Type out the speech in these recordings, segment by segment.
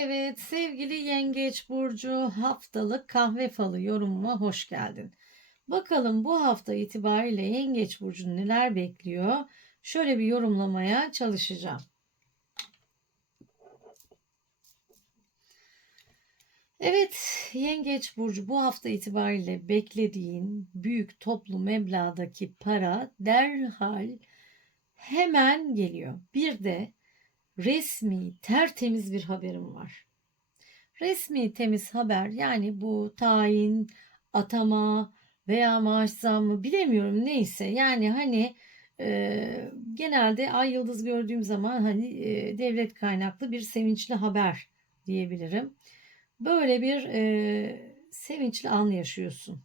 Evet sevgili Yengeç Burcu haftalık kahve falı yorumuma hoş geldin. Bakalım bu hafta itibariyle Yengeç Burcu neler bekliyor? Şöyle bir yorumlamaya çalışacağım. Evet Yengeç Burcu bu hafta itibariyle beklediğin büyük toplu meblağdaki para derhal hemen geliyor. Bir de resmi, tertemiz bir haberim var. Resmi temiz haber yani bu tayin, atama veya maaş zammı bilemiyorum neyse yani hani e, genelde ay yıldız gördüğüm zaman hani e, devlet kaynaklı bir sevinçli haber diyebilirim. Böyle bir e, sevinçli an yaşıyorsun.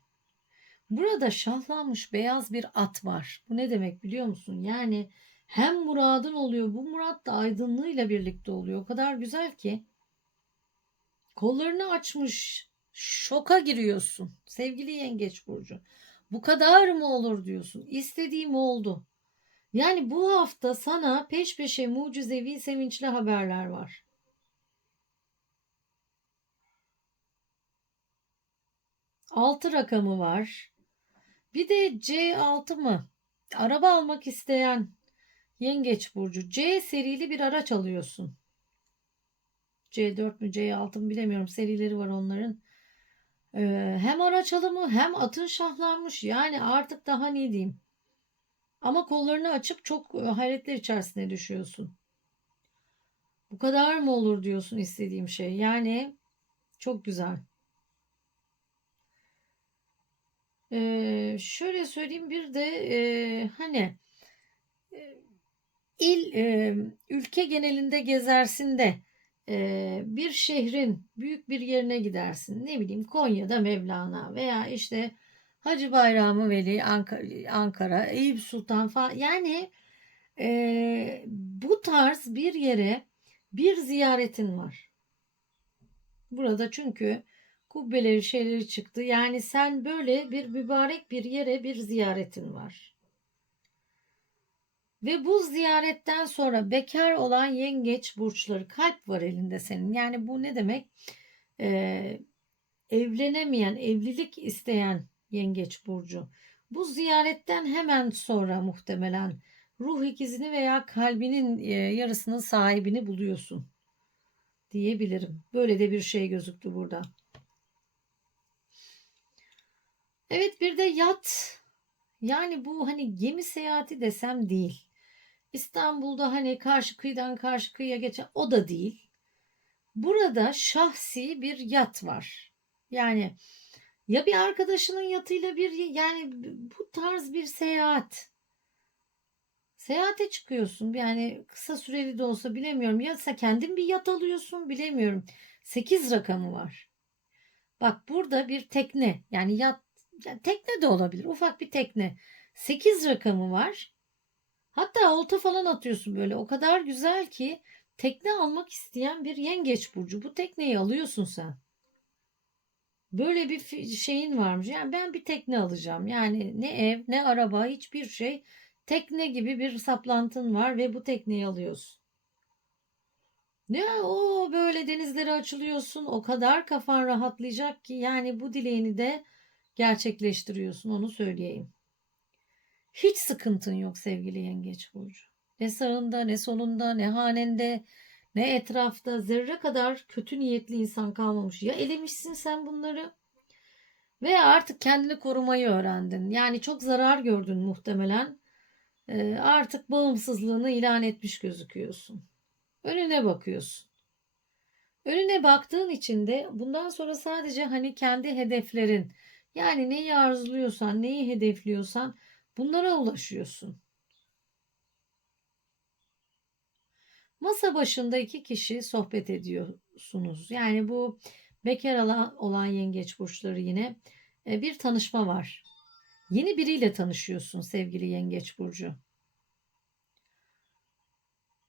Burada şahlanmış beyaz bir at var. Bu ne demek biliyor musun? Yani hem muradın oluyor. Bu murat da aydınlığıyla birlikte oluyor. O kadar güzel ki. Kollarını açmış. Şoka giriyorsun. Sevgili Yengeç Burcu. Bu kadar mı olur diyorsun. İstediğim oldu. Yani bu hafta sana peş peşe mucizevi sevinçli haberler var. Altı rakamı var. Bir de C6 mı? Araba almak isteyen Yengeç burcu. C serili bir araç alıyorsun. C4 mü C6 mı bilemiyorum. Serileri var onların. Ee, hem araç alımı hem atın şahlanmış. Yani artık daha ne diyeyim. Ama kollarını açıp çok e, hayretler içerisine düşüyorsun. Bu kadar mı olur diyorsun istediğim şey. Yani çok güzel. Ee, şöyle söyleyeyim bir de e, hani il e, ülke genelinde gezersin de e, bir şehrin büyük bir yerine gidersin. Ne bileyim Konya'da Mevlana veya işte Hacı Bayramı Veli Ankara, Ankara Eyüp Sultan falan yani e, bu tarz bir yere bir ziyaretin var. Burada çünkü kubbeleri şeyleri çıktı. Yani sen böyle bir mübarek bir yere bir ziyaretin var. Ve bu ziyaretten sonra bekar olan yengeç burçları kalp var elinde senin. Yani bu ne demek? Ee, evlenemeyen, evlilik isteyen yengeç burcu. Bu ziyaretten hemen sonra muhtemelen ruh ikizini veya kalbinin e, yarısının sahibini buluyorsun diyebilirim. Böyle de bir şey gözüktü burada. Evet bir de yat. Yani bu hani gemi seyahati desem değil. İstanbul'da hani karşı kıyıdan karşı kıyıya geçen o da değil. Burada şahsi bir yat var. Yani ya bir arkadaşının yatıyla bir yani bu tarz bir seyahat. Seyahate çıkıyorsun. Yani kısa süreli de olsa bilemiyorum. Ya sen kendin bir yat alıyorsun bilemiyorum. 8 rakamı var. Bak burada bir tekne yani yat yani tekne de olabilir. Ufak bir tekne. 8 rakamı var. Hatta olta falan atıyorsun böyle. O kadar güzel ki tekne almak isteyen bir yengeç burcu. Bu tekneyi alıyorsun sen. Böyle bir şeyin varmış. Yani ben bir tekne alacağım. Yani ne ev ne araba hiçbir şey. Tekne gibi bir saplantın var ve bu tekneyi alıyorsun. Ne o böyle denizlere açılıyorsun. O kadar kafan rahatlayacak ki yani bu dileğini de gerçekleştiriyorsun onu söyleyeyim. Hiç sıkıntın yok sevgili yengeç burcu. Ne sağında ne solunda ne hanende ne etrafta zerre kadar kötü niyetli insan kalmamış. Ya elemişsin sen bunları veya artık kendini korumayı öğrendin. Yani çok zarar gördün muhtemelen. Ee, artık bağımsızlığını ilan etmiş gözüküyorsun. Önüne bakıyorsun. Önüne baktığın için de bundan sonra sadece hani kendi hedeflerin yani neyi arzuluyorsan, neyi hedefliyorsan Bunlara ulaşıyorsun. Masa başında iki kişi sohbet ediyorsunuz. Yani bu bekar olan yengeç burçları yine e, bir tanışma var. Yeni biriyle tanışıyorsun sevgili yengeç burcu.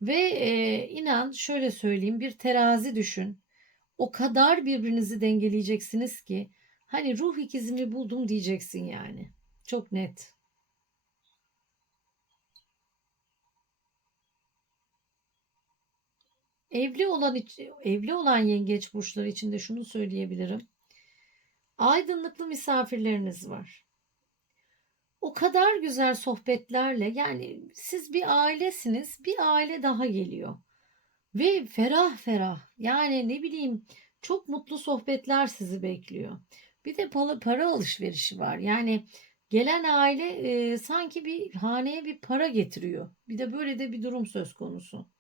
Ve e, inan şöyle söyleyeyim bir terazi düşün. O kadar birbirinizi dengeleyeceksiniz ki hani ruh ikizimi buldum diyeceksin yani. Çok net. Evli olan evli olan yengeç burçları için de şunu söyleyebilirim. Aydınlıklı misafirleriniz var. O kadar güzel sohbetlerle yani siz bir ailesiniz, bir aile daha geliyor. Ve ferah ferah yani ne bileyim çok mutlu sohbetler sizi bekliyor. Bir de para, para alışverişi var. Yani gelen aile e, sanki bir haneye bir para getiriyor. Bir de böyle de bir durum söz konusu.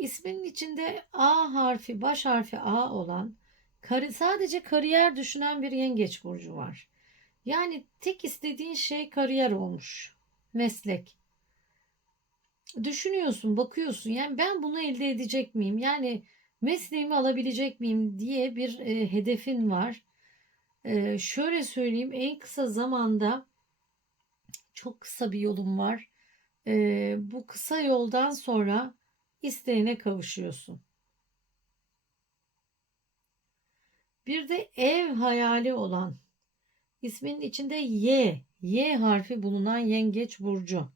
İsminin içinde A harfi, baş harfi A olan kari- sadece kariyer düşünen bir yengeç burcu var. Yani tek istediğin şey kariyer olmuş. Meslek. Düşünüyorsun, bakıyorsun. Yani ben bunu elde edecek miyim? Yani mesleğimi alabilecek miyim diye bir e, hedefin var. E, şöyle söyleyeyim, en kısa zamanda çok kısa bir yolum var. E, bu kısa yoldan sonra isteğine kavuşuyorsun. Bir de ev hayali olan isminin içinde Y, Y harfi bulunan yengeç burcu.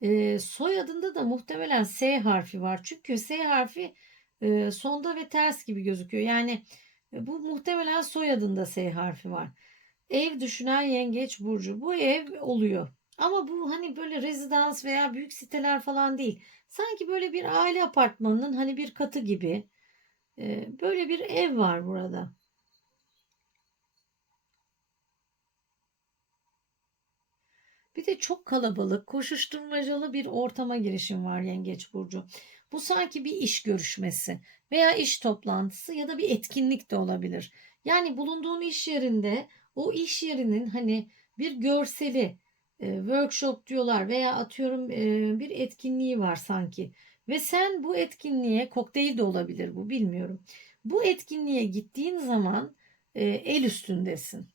E, soyadında da muhtemelen S harfi var. Çünkü S harfi e, sonda ve ters gibi gözüküyor. Yani e, bu muhtemelen soyadında S harfi var. Ev düşünen yengeç burcu. Bu ev oluyor. Ama bu hani böyle rezidans veya büyük siteler falan değil. Sanki böyle bir aile apartmanının hani bir katı gibi. E, böyle bir ev var burada. Bir de çok kalabalık, koşuşturmacalı bir ortama girişim var Yengeç Burcu. Bu sanki bir iş görüşmesi veya iş toplantısı ya da bir etkinlik de olabilir. Yani bulunduğun iş yerinde o iş yerinin hani bir görseli, workshop diyorlar veya atıyorum e, bir etkinliği var sanki. Ve sen bu etkinliğe, kokteyl de olabilir bu bilmiyorum. Bu etkinliğe gittiğin zaman e, el üstündesin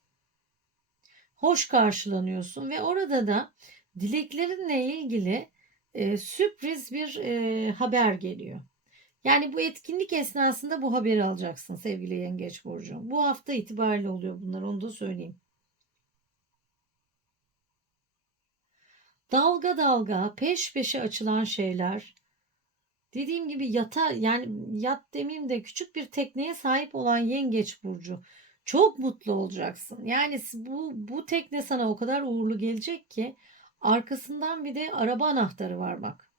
hoş karşılanıyorsun ve orada da dileklerinle ilgili e, sürpriz bir e, haber geliyor. Yani bu etkinlik esnasında bu haberi alacaksın sevgili Yengeç Burcu. Bu hafta itibariyle oluyor bunlar onu da söyleyeyim. Dalga dalga peş peşe açılan şeyler. Dediğim gibi yata yani yat demeyeyim de küçük bir tekneye sahip olan Yengeç Burcu. Çok mutlu olacaksın. Yani bu bu tekne sana o kadar uğurlu gelecek ki arkasından bir de araba anahtarı var bak.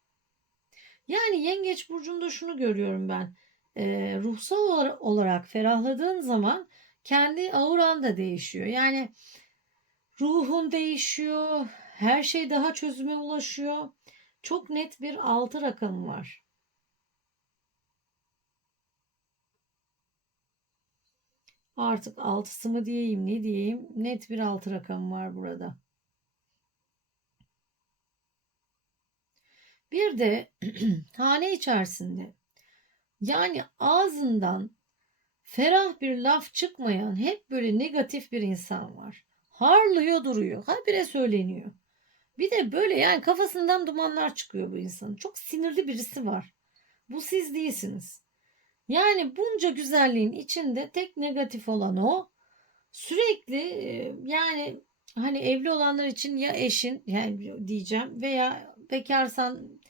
Yani Yengeç burcunda şunu görüyorum ben. E, ruhsal olarak ferahladığın zaman kendi auran da değişiyor. Yani ruhun değişiyor. Her şey daha çözüme ulaşıyor. Çok net bir altı rakamı var. Artık altısı mı diyeyim ne diyeyim net bir altı rakam var burada. Bir de hane içerisinde yani ağzından ferah bir laf çıkmayan hep böyle negatif bir insan var. Harlıyor duruyor. Habire söyleniyor. Bir de böyle yani kafasından dumanlar çıkıyor bu insanın. Çok sinirli birisi var. Bu siz değilsiniz. Yani bunca güzelliğin içinde tek negatif olan o. Sürekli e, yani hani evli olanlar için ya eşin yani diyeceğim veya bekarsan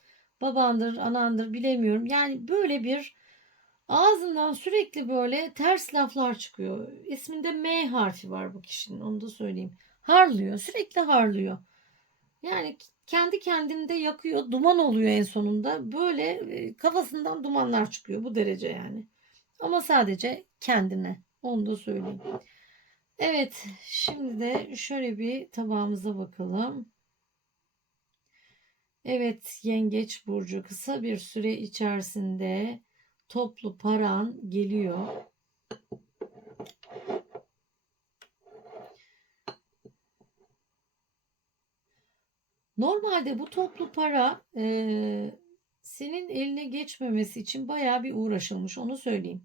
babandır, anandır bilemiyorum. Yani böyle bir ağzından sürekli böyle ters laflar çıkıyor. İsminde M harfi var bu kişinin onu da söyleyeyim. Harlıyor, sürekli harlıyor. Yani kendi kendinde yakıyor, duman oluyor en sonunda. Böyle e, kafasından dumanlar çıkıyor bu derece yani. Ama sadece kendine. Onu da söyleyeyim. Evet, şimdi de şöyle bir tabağımıza bakalım. Evet, Yengeç burcu kısa bir süre içerisinde toplu paran geliyor. Normalde bu toplu para e, senin eline geçmemesi için bayağı bir uğraşılmış onu söyleyeyim.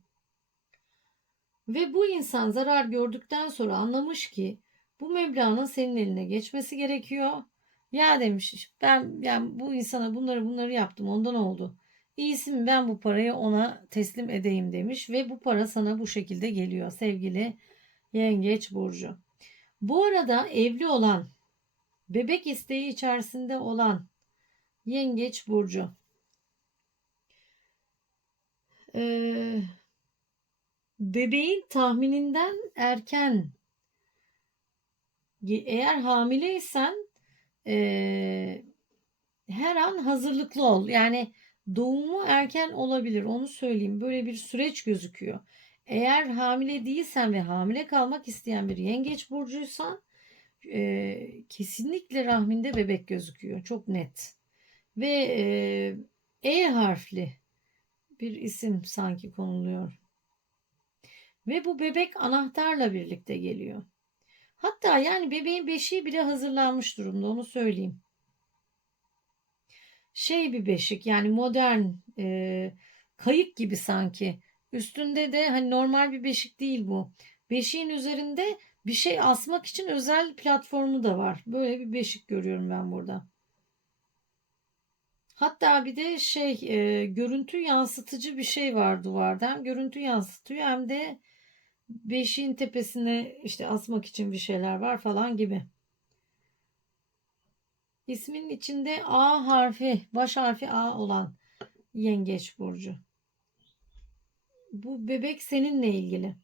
Ve bu insan zarar gördükten sonra anlamış ki bu meblağın senin eline geçmesi gerekiyor. Ya demiş ben yani bu insana bunları bunları yaptım ondan oldu. İyisi mi ben bu parayı ona teslim edeyim demiş ve bu para sana bu şekilde geliyor sevgili Yengeç burcu. Bu arada evli olan, bebek isteği içerisinde olan Yengeç burcu. Ee, bebeğin tahmininden erken eğer hamileysen ee, her an hazırlıklı ol. Yani doğumu erken olabilir. Onu söyleyeyim. Böyle bir süreç gözüküyor. Eğer hamile değilsen ve hamile kalmak isteyen bir yengeç burcuysan e, kesinlikle rahminde bebek gözüküyor. Çok net. Ve e, E harfli bir isim sanki konuluyor. Ve bu bebek anahtarla birlikte geliyor. Hatta yani bebeğin beşiği bile hazırlanmış durumda onu söyleyeyim. Şey bir beşik yani modern e, kayık gibi sanki. Üstünde de hani normal bir beşik değil bu. Beşiğin üzerinde bir şey asmak için özel platformu da var. Böyle bir beşik görüyorum ben burada. Hatta bir de şey e, görüntü yansıtıcı bir şey var duvarda. Hem görüntü yansıtıyor hem de beşiğin tepesine işte asmak için bir şeyler var falan gibi. İsminin içinde A harfi, baş harfi A olan Yengeç burcu. Bu bebek seninle ilgili.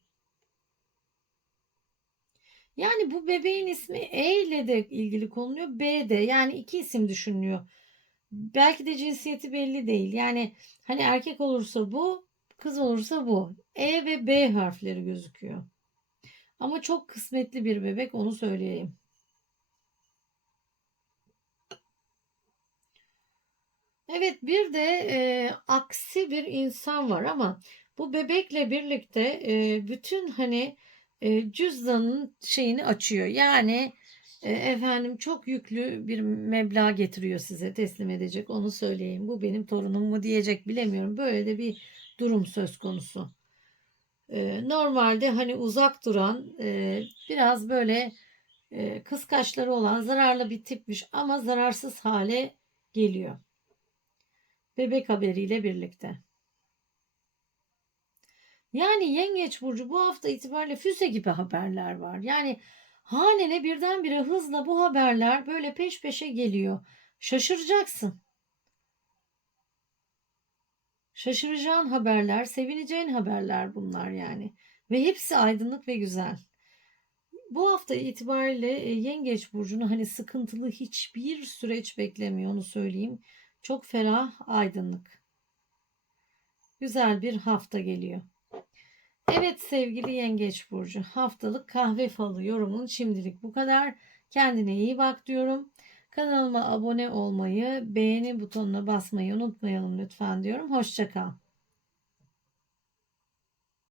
Yani bu bebeğin ismi E ile de ilgili konuluyor, B de. Yani iki isim düşünülüyor. Belki de cinsiyeti belli değil. Yani hani erkek olursa bu, kız olursa bu. E ve B harfleri gözüküyor. Ama çok kısmetli bir bebek onu söyleyeyim. Evet bir de e, aksi bir insan var ama bu bebekle birlikte e, bütün hani e, cüzdanın şeyini açıyor. Yani e, efendim çok yüklü bir meblağ getiriyor size teslim edecek onu söyleyeyim. Bu benim torunum mu diyecek bilemiyorum. Böyle de bir durum söz konusu. E, normalde hani uzak duran e, biraz böyle e, kıskaçları olan zararlı bir tipmiş ama zararsız hale geliyor. Bebek haberiyle birlikte. Yani Yengeç Burcu bu hafta itibariyle füze gibi haberler var. Yani hanene birdenbire hızla bu haberler böyle peş peşe geliyor. Şaşıracaksın. Şaşıracağın haberler, sevineceğin haberler bunlar yani. Ve hepsi aydınlık ve güzel. Bu hafta itibariyle e, Yengeç Burcu'nu hani sıkıntılı hiçbir süreç beklemiyor onu söyleyeyim. Çok ferah, aydınlık. Güzel bir hafta geliyor. Evet sevgili Yengeç Burcu haftalık kahve falı yorumun şimdilik bu kadar. Kendine iyi bak diyorum. Kanalıma abone olmayı, beğeni butonuna basmayı unutmayalım lütfen diyorum. Hoşçakal.